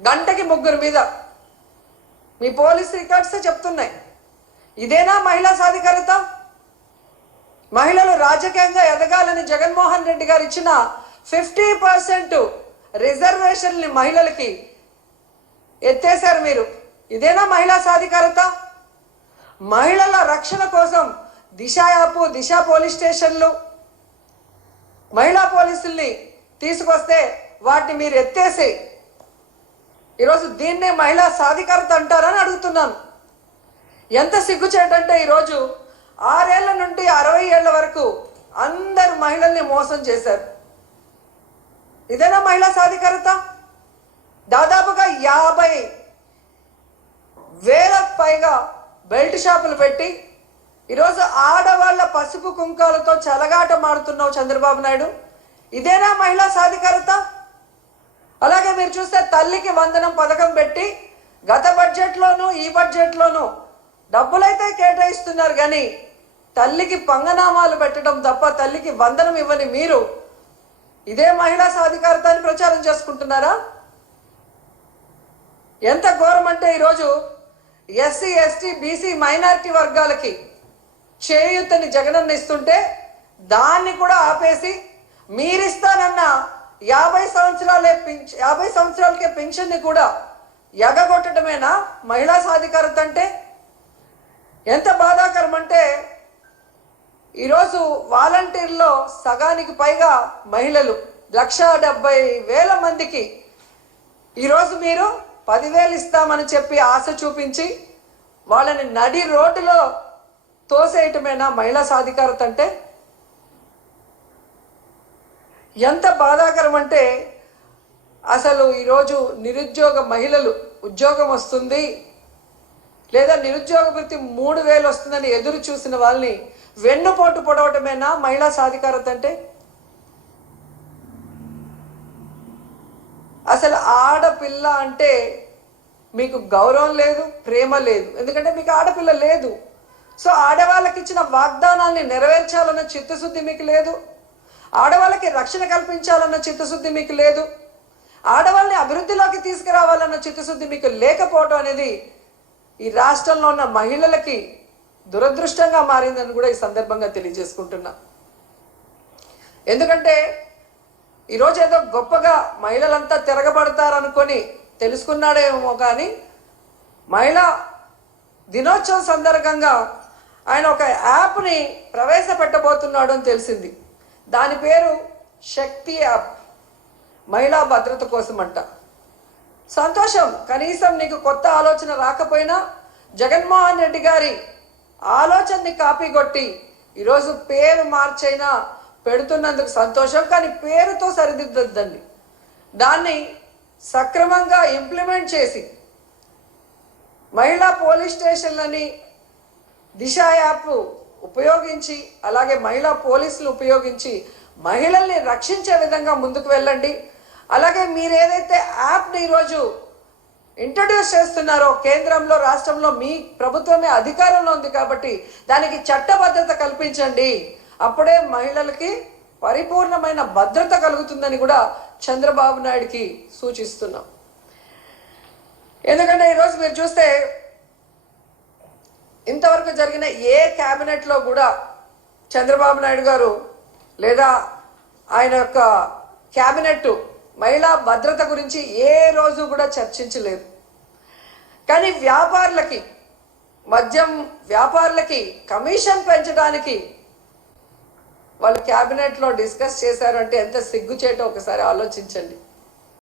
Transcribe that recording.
గంటకి 3 మీద మీ పోలీస్ రికార్డ్సే చెప్తున్నాయి. ఇదేనా మహిళా సాధికారత? మహిళలు రాజకీయంగా ఎదగాలని జగన్మోహన్ రెడ్డి గారు ఇచ్చిన 50% రిజర్వేషన్ని మహిళలకి ఎత్తేశారు మీరు. ఇదేనా మహిళా సాధికారత? మహిళల రక్షణ కోసం దిశ యాప్, దిశ పోలీస్ స్టేషన్లు, మహిళా పోలీసుల్ని తీసుకొస్తే వాటిని మీరు ఎత్తేసి ఈరోజు దీన్నే మహిళా సాధికారత అంటారని అడుగుతున్నాను. ఎంత సిగ్గుచేటంటే ఈరోజు 6 ఏళ్ల నుండి 60 ఏళ్ల వరకు అందరు మహిళల్ని మోసం చేశారు. ఇదేనా మహిళా సాధికారత? దాదాపుగా 50,000 పైగా బెల్ట్ షాపులు పెట్టి ఈరోజు ఆడవాళ్ల పసుపు కుంకాలతో చెలగాటమాడుతున్నావు చంద్రబాబు నాయుడు. ఇదేనా మహిళా సాధికారత? అలాగే మీరు చూస్తే తల్లికి వందనం పథకం పెట్టి గత బడ్జెట్లోనూ ఈ బడ్జెట్లోనూ డబ్బులైతే కేటాయిస్తున్నారు, కానీ తల్లికి పంగనామాలు పెట్టడం తప్ప తల్లికి వందనం ఇవ్వని మీరు ఇదే మహిళా సాధికారత అని ప్రచారం చేసుకుంటున్నారా? ఎంత ఘోరం అంటే ఈరోజు ఎస్సీ, ఎస్టీ, బీసీ, మైనారిటీ వర్గాలకి చేయూతని జగనన్న ఇస్తుంటే దాన్ని కూడా ఆపేసి మీరిస్తానన్న 50 సంవత్సరాలకే పెన్షన్ని కూడా ఎగగొట్టడమేనా మహిళా సాధికారత అంటే? ఎంత బాధాకరం అంటే ఈరోజు వాలంటీర్లో సగానికి పైగా మహిళలు, 1,70,000 మందికి ఈరోజు మీరు 10,000 ఇస్తామని చెప్పి ఆశ చూపించి వాళ్ళని నడి రోడ్డులో తోసేయటమేనా మహిళా సాధికారత అంటే? ఎంత బాధాకరం అంటే అసలు ఈరోజు నిరుద్యోగ మహిళలు ఉద్యోగం వస్తుంది లేదా నిరుద్యోగ వృత్తి 3,000 వస్తుందని ఎదురు చూసిన వాళ్ళని వెన్నుపోటు పొడవటమేనా మహిళా సాధికారత అంటే? అసలు ఆడపిల్ల అంటే మీకు గౌరవం లేదు, ప్రేమ లేదు. ఎందుకంటే మీకు ఆడపిల్ల లేదు. సో ఆడవాళ్ళకి ఇచ్చిన వాగ్దానాల్ని నెరవేర్చాలన్న చిత్తశుద్ధి మీకు లేదు. ఆడవాళ్ళకి రక్షణ కల్పించాలన్న చిత్తశుద్ధి మీకు లేదు. ఆడవాళ్ళని అభివృద్ధిలోకి తీసుకురావాలన్న చిత్తశుద్ధి మీకు లేకపోవడం అనేది ఈ రాష్ట్రంలో ఉన్న మహిళలకి దురదృష్టంగా మారిందని కూడా ఈ సందర్భంగా తెలియజేసుకుంటున్నా. ఎందుకంటే ఈరోజు ఏదో గొప్పగా మహిళలంతా తిరగబడతారనుకొని తెలుసుకున్నాడేమో, కానీ మహిళా దినోత్సవం సందర్భంగా ఆయన ఒక యాప్ని ప్రవేశపెట్టబోతున్నాడు అని తెలిసింది. దాని పేరు శక్తి యాప్, మహిళా భద్రత కోసం అంట. సంతోషం, కనీసం నీకు కొత్త ఆలోచన రాకపోయినా జగన్మోహన్ రెడ్డి గారి ఆలోచనని కాపీ కొట్టి ఈరోజు పేరు మార్చైనా పెడుతున్నందుకు సంతోషం. కానీ పేరుతో సరిదిద్దద్దండి, దాన్ని సక్రమంగా ఇంప్లిమెంట్ చేసి మహిళా పోలీస్ స్టేషన్లని దిశ యాప్ ఉపయోగించి అలాగే మహిళా పోలీసులు ఉపయోగించి మహిళల్ని రక్షించే విధంగా ముందుకు వెళ్ళండి. అలాగే మీరు ఏదైతే యాప్ని ఈరోజు ఇంట్రడ్యూస్ చేస్తున్నారో కేంద్రంలో రాష్ట్రంలో మీ ప్రభుత్వమే అధికారంలో ఉంది కాబట్టి దానికి చట్టబద్ధత కల్పించండి. అప్పుడే మహిళలకి పరిపూర్ణమైన భద్రత కలుగుతుందని కూడా చంద్రబాబు నాయుడికి సూచిస్తున్నాం. ఎందుకంటే ఈరోజు మీరు చూస్తే ఇంతవరకు జరిగిన ఏ క్యాబినెట్లో కూడా చంద్రబాబు నాయుడు గారు లేదా ఆయన యొక్క క్యాబినెట్ మహిళా భద్రత గురించి ఏ రోజు కూడా చర్చించలేదు. కానీ వ్యాపారులకి, మద్యం వ్యాపారులకి కమిషన్ పెంచడానికి వాళ్ళు క్యాబినెట్లో డిస్కస్ చేశారు అంటే ఎంత సిగ్గుచేటో ఒకసారి ఆలోచించండి.